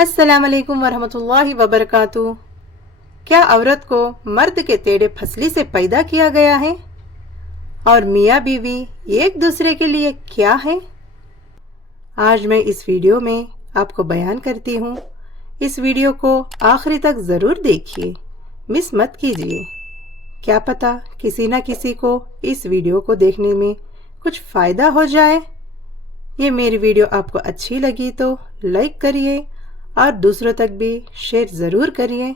अस्सलाम वालेकुम वरहमतुल्लाहि वबरकातुह। क्या औरत को मर्द के टेढ़े फसली से पैदा किया गया है और मियाँ बीवी एक दूसरे के लिए क्या है? आज मैं इस वीडियो में आपको बयान करती हूँ। इस वीडियो को आखिरी तक ज़रूर देखिए, मिस मत कीजिए। क्या पता किसी न किसी को इस वीडियो को देखने में कुछ फ़ायदा हो जाए। ये मेरी वीडियो आपको अच्छी लगी तो लाइक करिए और दूसरों तक भी शेयर ज़रूर करिए,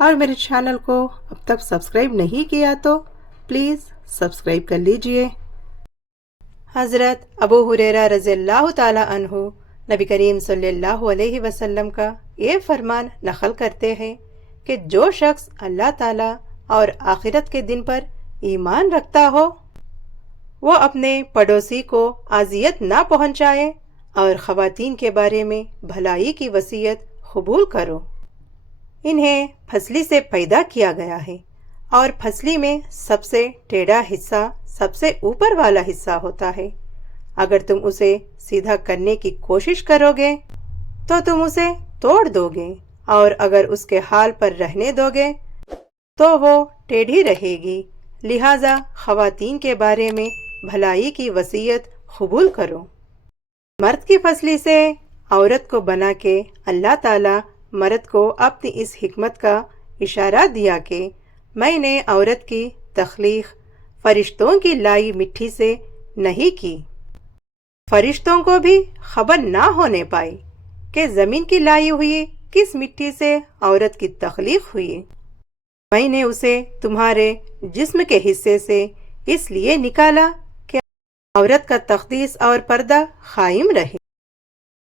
और मेरे चैनल को अब तक सब्सक्राइब नहीं किया तो प्लीज़ सब्सक्राइब कर लीजिए। हज़रत अबू हुरैरा रज़ियल्लाहु ताला अन्हु नबी करीम सल्लल्लाहु अलैहि वसल्लम का ये फरमान नक़ल करते हैं कि जो शख्स अल्लाह ताला और आखिरत के दिन पर ईमान रखता हो वो अपने पड़ोसी को अजियत ना पहुंचाए और ख़वातीन के बारे में भलाई की वसीयत कबूल करो। इन्हें फसली से पैदा किया गया है और फसली में सबसे टेढ़ा हिस्सा सबसे ऊपर वाला हिस्सा होता है। अगर तुम उसे सीधा करने की कोशिश करोगे तो तुम उसे तोड़ दोगे, और अगर उसके हाल पर रहने दोगे तो वो टेढ़ी रहेगी। लिहाजा ख़वातीन के बारे में भलाई की वसीयत कबूल करो। मर्द की फसली से औरत को बना के अल्लाह ताला मर्द को अपनी इस हिकमत का इशारा दिया कि मैंने औरत की तख्लीक फरिश्तों की लाई मिट्टी से नहीं की। फरिश्तों को भी खबर ना होने पाई कि ज़मीन की लाई हुई किस मिट्टी से औरत की तख्लीक हुई। मैंने उसे तुम्हारे जिस्म के हिस्से से इसलिए निकाला कि औरत का तक़दीस और पर्दा कायम रहे।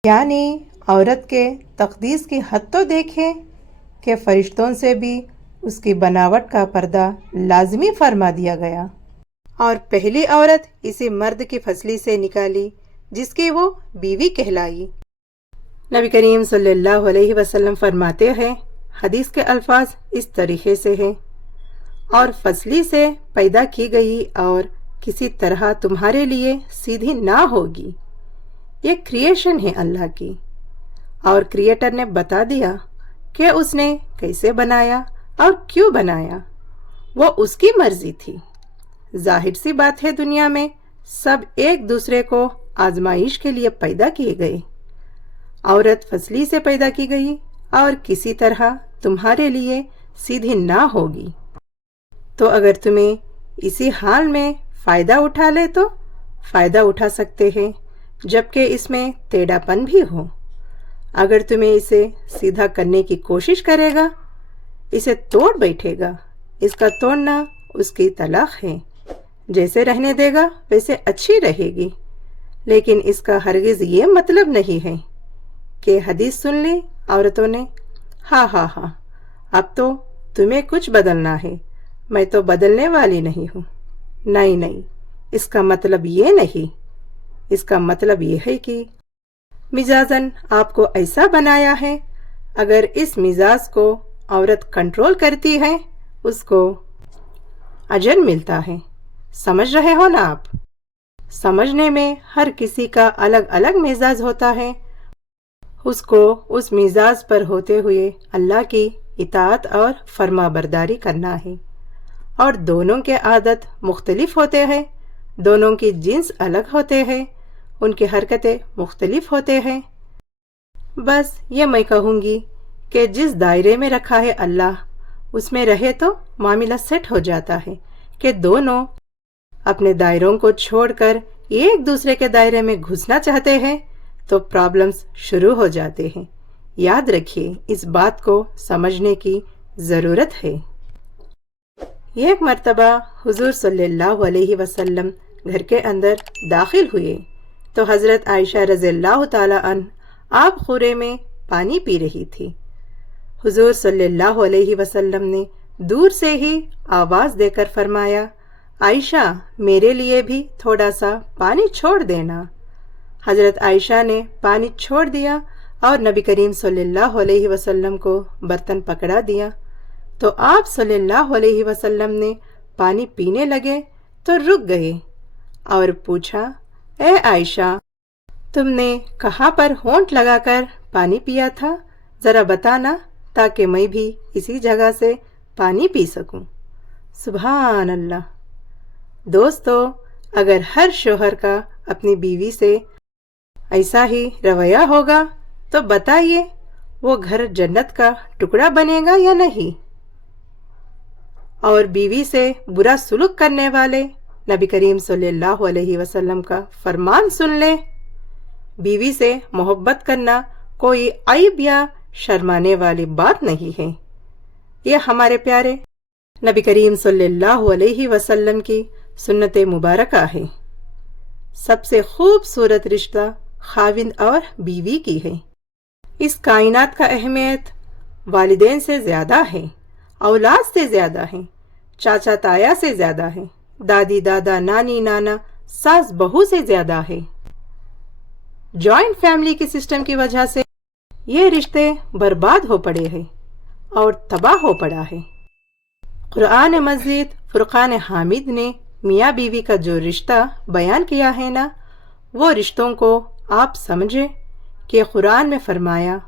यानी औरत के तक़दीस की हद तो देखें कि फरिश्तों से भी उसकी बनावट का पर्दा लाजमी फरमा दिया गया, और पहली औरत इसी मर्द की फसली से निकाली जिसकी वो बीवी कहलाई। नबी करीम सल्लल्लाहु अलैहि वसल्लम फरमाते हैं, हदीस के अल्फाज इस तरीके से हैं, और फसली से पैदा की गई और किसी तरह तुम्हारे लिए सीधी ना होगी। ये क्रिएशन है अल्लाह की, और क्रिएटर ने बता दिया कि उसने कैसे बनाया और क्यों बनाया। वो उसकी मर्जी थी। जाहिर सी बात है, दुनिया में सब एक दूसरे को आजमाइश के लिए पैदा किए गए। औरत फसली से पैदा की गई और किसी तरह तुम्हारे लिए सीधी ना होगी। तो अगर तुम्हें इसी हाल में फ़ायदा उठा ले तो फ़ायदा उठा सकते हैं, जबकि इसमें टेढ़ापन भी हो। अगर तुम्हें इसे सीधा करने की कोशिश करेगा, इसे तोड़ बैठेगा। इसका तोड़ना उसकी तलाक है। जैसे रहने देगा वैसे अच्छी रहेगी, लेकिन इसका हरगिज़ ये मतलब नहीं है कि हदीस सुन ली औरतों ने, हाँ अब तो तुम्हें कुछ बदलना है, मैं तो बदलने वाली नहीं हूँ। नहीं, इसका मतलब ये नहीं। इसका मतलब ये है कि मिजाजन आपको ऐसा बनाया है, अगर इस मिजाज को औरत कंट्रोल करती है उसको अजर मिलता है। समझ रहे हो ना आप? समझने में हर किसी का अलग अलग मिजाज होता है। उसको उस मिजाज पर होते हुए अल्लाह की इताअत और फरमाबरदारी करना है, और दोनों के आदत मुख्तलिफ होते हैं, दोनों की जिन्स अलग होते हैं, उनकी हरकतें मुख्तलिफ होते हैं। बस ये मैं कहूँगी कि जिस दायरे में रखा है अल्लाह, उसमें रहे तो मामला सेट हो जाता है कि दोनों अपने दायरों को छोड़कर एक दूसरे के दायरे में घुसना चाहते हैं तो प्रॉब्लम्स शुरू हो जाते हैं। याद रखिए, इस बात को समझने की ज़रूरत है। एक मर्तबा हुजूर सल्लल्लाहु अलैहि वसल्लम घर के अंदर दाखिल हुए तो हज़रत आयशा रज़ियल्लाहु ताला अन्हा आब खुरे में पानी पी रही थी। हुजूर सल्लल्लाहु अलैहि वसल्लम ने दूर से ही आवाज़ देकर फरमाया, आयशा मेरे लिए भी थोड़ा सा पानी छोड़ देना। हज़रत आयशा ने पानी छोड़ दिया और नबी करीम सल्लल्लाहु अलैहि वसल्लम को बर्तन पकड़ा दिया। तो आप सल्लल्लाहु अलैहि वसल्लम ने पानी पीने लगे तो रुक गए और पूछा, ए आयशा, तुमने कहाँ पर होंठ लगाकर पानी पिया था ذرا بتانا تاکہ میں بھی اسی جگہ سے پانی پی سکوں۔ سبحان اللہ۔ دوستو، اگر ہر شوہر کا اپنی بیوی سے ایسا ہی رویہ ہوگا تو بتائیے وہ گھر جنت کا ٹکڑا بنے گا یا نہیں؟ اور بیوی سے برا سلوک کرنے والے نبی کریم صلی اللہ علیہ وسلم کا فرمان سن لیں، بیوی سے محبت کرنا کوئی عیب یا شرمانے والی بات نہیں ہے۔ یہ ہمارے پیارے نبی کریم صلی اللہ علیہ وسلم کی سنت مبارکہ ہے۔ سب سے خوبصورت رشتہ خاوند اور بیوی کی ہے۔ اس کائنات کا اہمیت والدین سے زیادہ ہے، اولاد سے زیادہ ہے، چاچا تایا سے زیادہ ہے، دادی دادا نانی نانا ساس بہو سے زیادہ ہے۔ جوائنٹ فیملی کی سسٹم کی وجہ سے یہ رشتے برباد ہو پڑے ہیں اور تباہ ہو پڑا ہے۔ قرآن مجید فرقان حامد نے میاں بیوی کا جو رشتہ بیان کیا ہے نا، وہ رشتوں کو آپ سمجھے کہ قرآن میں فرمایا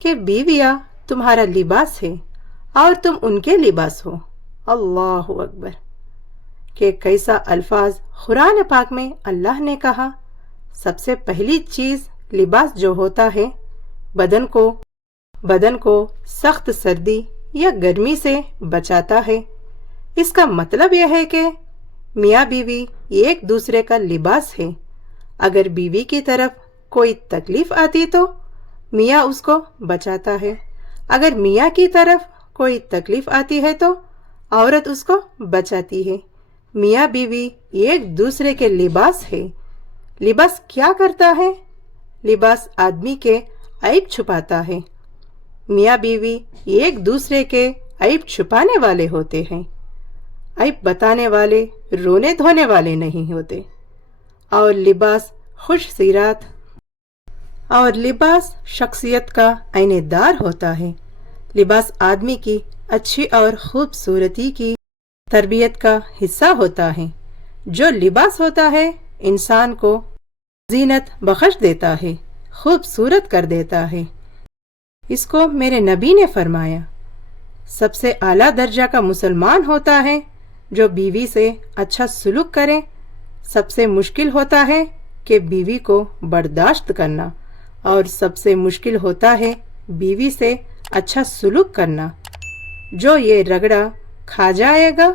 کہ بیویاں تمہارا لباس ہے اور تم ان کے لباس ہو۔ اللہ اکبر! کہ کیسا الفاظ قرآن پاک میں اللہ نے کہا۔ سب سے پہلی چیز لباس جو ہوتا ہے بدن کو سخت سردی یا گرمی سے بچاتا ہے۔ اس کا مطلب یہ ہے کہ میاں بیوی ایک دوسرے کا لباس ہے۔ اگر بیوی کی طرف کوئی تکلیف آتی تو میاں اس کو بچاتا ہے، اگر میاں کی طرف کوئی تکلیف آتی ہے تو عورت اس کو بچاتی ہے۔ میاں بیوی ایک دوسرے کے لباس ہے۔ لباس کیا کرتا ہے؟ لباس آدمی کے عیب چھپاتا ہے۔ میاں بیوی ایک دوسرے کے عیب چھپانے والے ہوتے ہیں، عیب بتانے والے، رونے دھونے والے نہیں ہوتے۔ اور لباس خوش سیرات اور لباس شخصیت کا عین دار ہوتا ہے۔ لباس آدمی کی اچھی اور خوبصورتی کی تربیت کا حصہ ہوتا ہے۔ جو لباس ہوتا ہے انسان کو زینت بخش دیتا ہے، خوبصورت کر دیتا ہے۔ اس کو میرے نبی نے فرمایا، سب سے اعلیٰ درجہ کا مسلمان ہوتا ہے جو بیوی سے اچھا سلوک کرے۔ سب سے مشکل ہوتا ہے کہ بیوی کو برداشت کرنا، اور سب سے مشکل ہوتا ہے بیوی سے اچھا سلوک کرنا۔ جو یہ رگڑا کھا جائے گا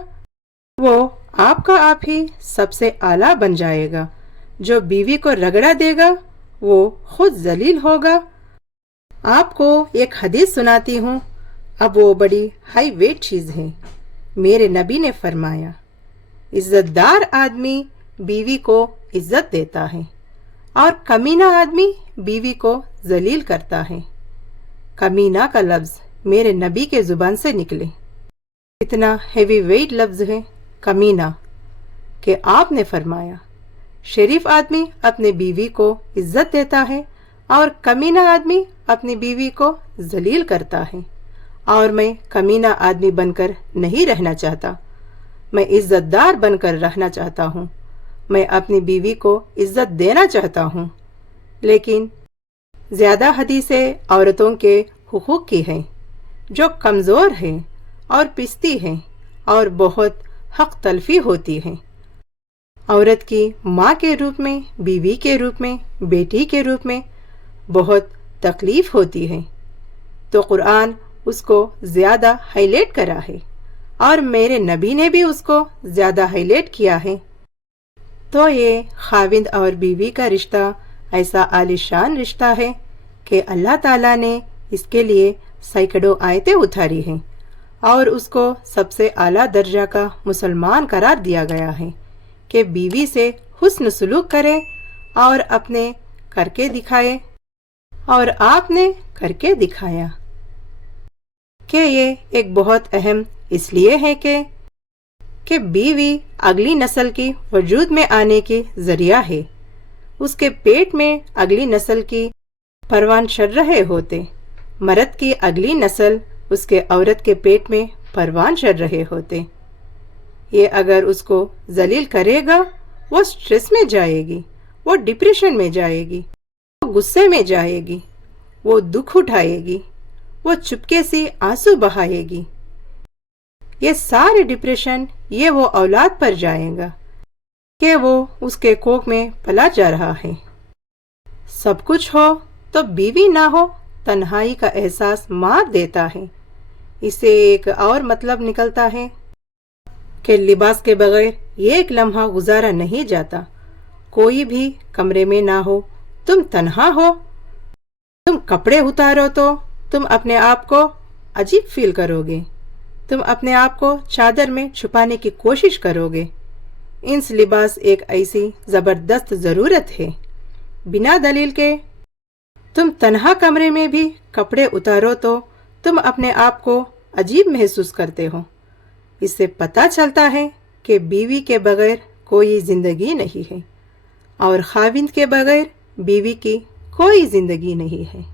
وہ آپ کا آپ ہی سب سے اعلیٰ بن جائے گا۔ جو بیوی کو رگڑا دے گا وہ خود ذلیل ہوگا۔ آپ کو ایک حدیث سناتی ہوں، اب وہ بڑی ہائی ویٹ چیز ہے۔ میرے نبی نے فرمایا، عزت دار آدمی بیوی کو عزت دیتا ہے اور کمینہ آدمی بیوی کو ذلیل کرتا ہے۔ کمینہ کا لفظ میرے نبی کے زبان سے نکلے، اتنا ہیوی ویٹ لفظ ہے کمینہ، کہ آپ نے فرمایا شریف آدمی اپنے بیوی کو عزت دیتا ہے اور کمینہ آدمی اپنی بیوی کو ذلیل کرتا ہے۔ اور میں کمینہ آدمی بن کر نہیں رہنا چاہتا، میں عزت دار بن کر رہنا چاہتا ہوں۔ میں اپنی بیوی کو عزت دینا چاہتا ہوں، لیکن زیادہ حدیثیں عورتوں کے حقوق کی ہیں، جو کمزور ہیں اور پستی ہیں اور بہت حق تلفی ہوتی ہیں۔ عورت کی ماں کے روپ میں، بیوی کے روپ میں، بیٹی کے روپ میں بہت تکلیف ہوتی ہے، تو قرآن اس کو زیادہ ہائی لائٹ کرا ہے اور میرے نبی نے بھی اس کو زیادہ ہائی لائٹ کیا ہے۔ تو یہ خاوند اور بیوی کا رشتہ ایسا عالی شان رشتہ ہے کہ اللہ تعالیٰ نے اس کے لیے سینکڑوں آیتیں اتاری ہیں اور اس کو سب سے اعلیٰ درجہ کا مسلمان قرار دیا گیا ہے کہ بیوی سے حسن سلوک کرے اور اپنے کر کے دکھائے، اور آپ نے کر کے دکھایا۔ کہ یہ ایک بہت اہم اس لیے ہے کہ بیوی اگلی نسل کی وجود میں آنے کی ذریعہ ہے۔ اس کے پیٹ میں اگلی نسل کی پروان چڑھ رہے ہوتے، مرد کی اگلی نسل اس کے عورت کے پیٹ میں پروان چڑھ رہے ہوتے۔ یہ اگر اس کو ذلیل کرے گا وہ سٹریس میں جائے گی، وہ ڈپریشن میں جائے گی، وہ غصے میں جائے گی، وہ دکھ اٹھائے گی، वो चुपके से आंसू बहाएगी। ये सारे डिप्रेशन ये वो औलाद पर जाएगा कि वो उसके कोख में पला जा रहा है। सब कुछ हो तो बीवी ना हो, तन्हाई का एहसास मार देता है। इसे एक और मतलब निकलता है कि लिबास के बगैर एक लम्हा गुजारा नहीं जाता। कोई भी कमरे में ना हो, तुम तन्हा हो, तुम कपड़े उतारो तो तुम अपने आप को अजीब फील करोगे। तुम अपने आप को चादर में छुपाने की कोशिश करोगे। इंस लिबास एक ऐसी जबरदस्त जरूरत है, बिना दलील के तुम तन्हा कमरे में भी कपड़े उतारो तो तुम अपने आप को अजीब महसूस करते हो। इससे पता चलता है कि बीवी के बगैर कोई जिंदगी नहीं है और खाविंद के बगैर बीवी की कोई जिंदगी नहीं है।